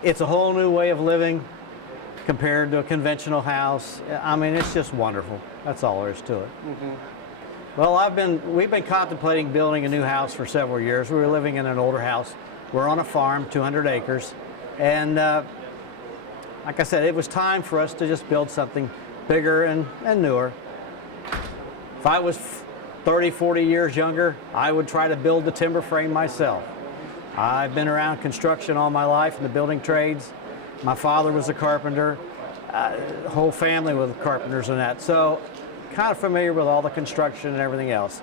It's a whole new way of living compared to a conventional house. I mean, it's just wonderful. That's all there is to it. Well, we've been contemplating building a new house for several years. We were living in an older house. We're on a farm, 200 acres. And like I said, it was time for us to just build something bigger and newer. If I was 30, 40 years younger, I would try to build the timber frame myself. I've been around construction all my life in the building trades. My father was a carpenter, the whole family was carpenters and that. So kind of familiar with all the construction and everything else.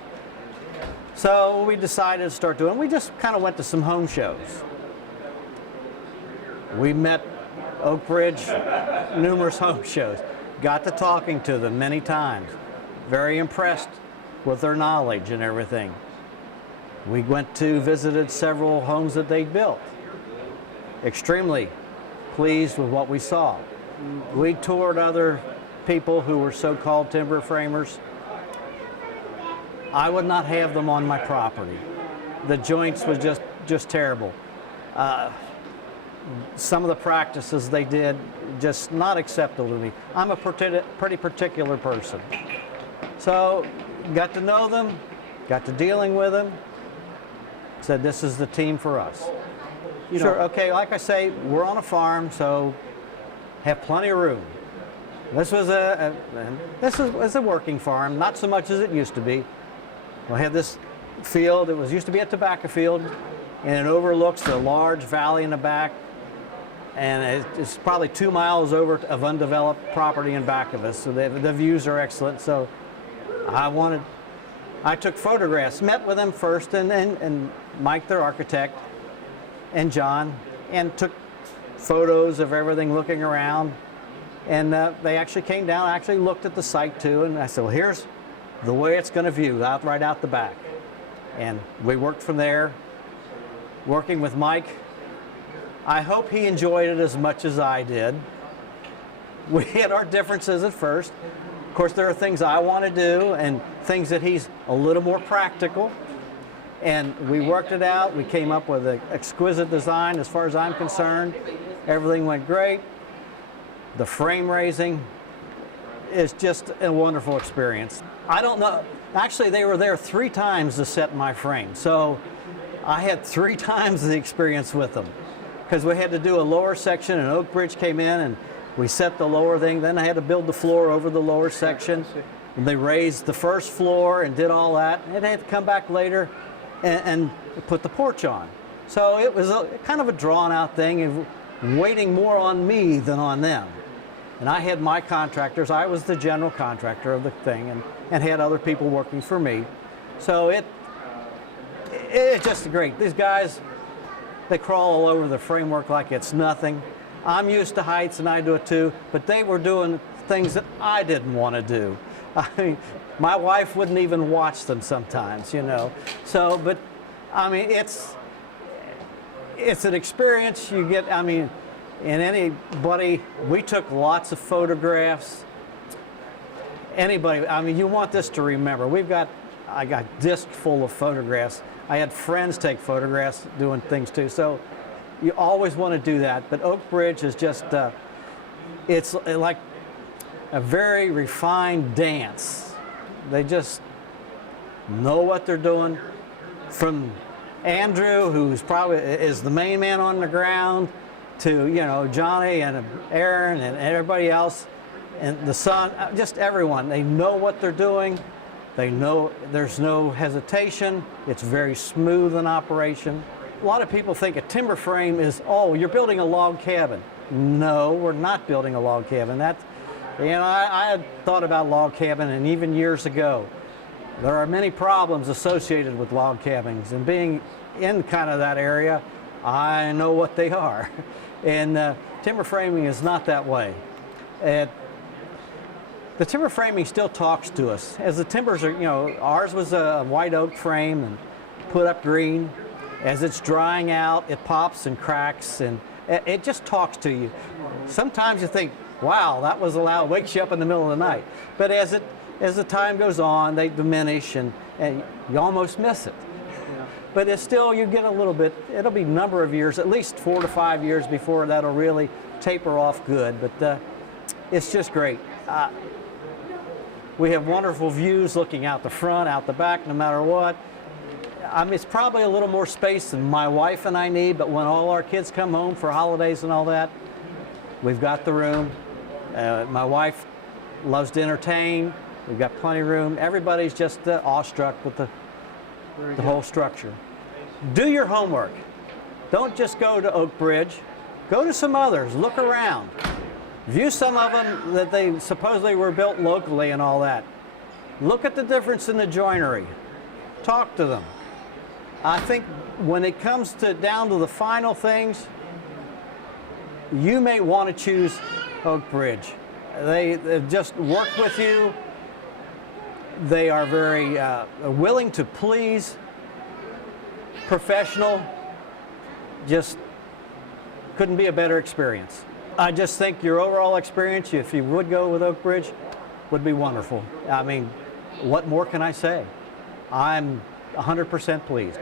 So we decided to start doing, we just kind of went to some home shows. We met Oakbridge, numerous home shows, got to talking to them many times, very impressed with their knowledge and everything. We visited several homes that they built. Extremely pleased with what we saw. We toured other people who were so-called timber framers. I would not have them on my property. The joints was just terrible. Some of the practices they did, just not acceptable to me. I'm a pretty particular person. So, got to know them, got to dealing with them, said this is the team for us. Sure, okay, like I say, we're on a farm, so have plenty of room. This was a working farm, not so much as it used to be. We had this field, used to be a tobacco field, and it overlooks the large valley in the back, and it's probably 2 miles over of undeveloped property in back of us, so the views are excellent. So I took photographs, met with them first, and Mike, their architect, and John, and took photos of everything looking around. And they actually came down, actually looked at the site too, and I said, well, here's the way it's going to view, right out the back. And we worked from there, working with Mike. I hope he enjoyed it as much as I did. We had our differences at first. Of course, there are things I want to do and things that he's a little more practical. And we worked it out. We came up with an exquisite design as far as I'm concerned. Everything went great. The frame raising is just a wonderful experience. I don't know, actually they were there 3 times to set my frame. So I had 3 times the experience with them. Because we had to do a lower section and Oakbridge came in and we set the lower thing. Then I had to build the floor over the lower section. And they raised the first floor and did all that. And they had to come back later and put the porch on. So it was kind of a drawn out thing and waiting more on me than on them. And I had my contractors, I was the general contractor of the thing, and had other people working for me. So it's just great. These guys, they crawl all over the framework like it's nothing. I'm used to heights and I do it too, but they were doing things that I didn't want to do. I mean, my wife wouldn't even watch them sometimes, you know. So, but I mean, it's an experience you get, I mean, and anybody, we took lots of photographs. Anybody, I mean, you want this to remember. I got disc full of photographs. I had friends take photographs doing things too. So you always want to do that. But Oakbridge is just, it's like a very refined dance. They just know what they're doing. From Andrew, who's probably is the main man on the ground, to, you know, Johnny and Aaron and everybody else, and the son, just everyone. They know what they're doing. They know there's no hesitation. It's very smooth in operation. A lot of people think a timber frame is, oh, you're building a log cabin. No, we're not building a log cabin. You know, I had thought about log cabin, and even years ago, there are many problems associated with log cabins, and being in kind of that area, I know what they are. And timber framing is not that way. The timber framing still talks to us. As the timbers are, you know, ours was a white oak frame and put up green. As it's drying out, it pops and cracks, and it just talks to you. Sometimes you think, wow, that was loud, wakes you up in the middle of the night. But as the time goes on, they diminish, and you almost miss it. but it's still, you get a little bit, it'll be a number of years, at least 4 to 5 years before that'll really taper off good, but it's just great. We have wonderful views looking out the front, out the back, no matter what. I mean, it's probably a little more space than my wife and I need, but when all our kids come home for holidays and all that, we've got the room. My wife loves to entertain. We've got plenty of room. Everybody's just awestruck with the whole structure. Do your homework. Don't just go to Oakbridge. Go to some others. Look around. View some of them that they supposedly were built locally and all that. Look at the difference in the joinery. Talk to them. I think when it comes down to the final things, you may want to choose Oakbridge. They just work with you. They are very willing to please, professional. Just couldn't be a better experience. I just think your overall experience, if you would go with Oakbridge, would be wonderful. I mean, what more can I say? I'm 100% pleased.